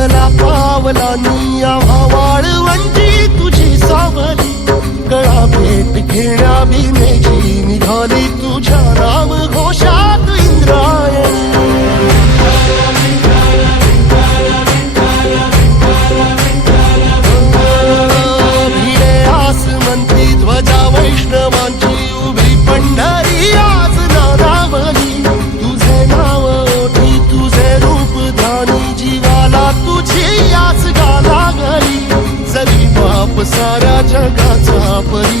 चांगला पावलानी वाळ वंजी तुझी सावली. कळा भेट घेण्या बिनेची निघाली तुझ्या राम घोषा. तुझी याच गाला गली जरी बाप साऱ्या जगाचा परी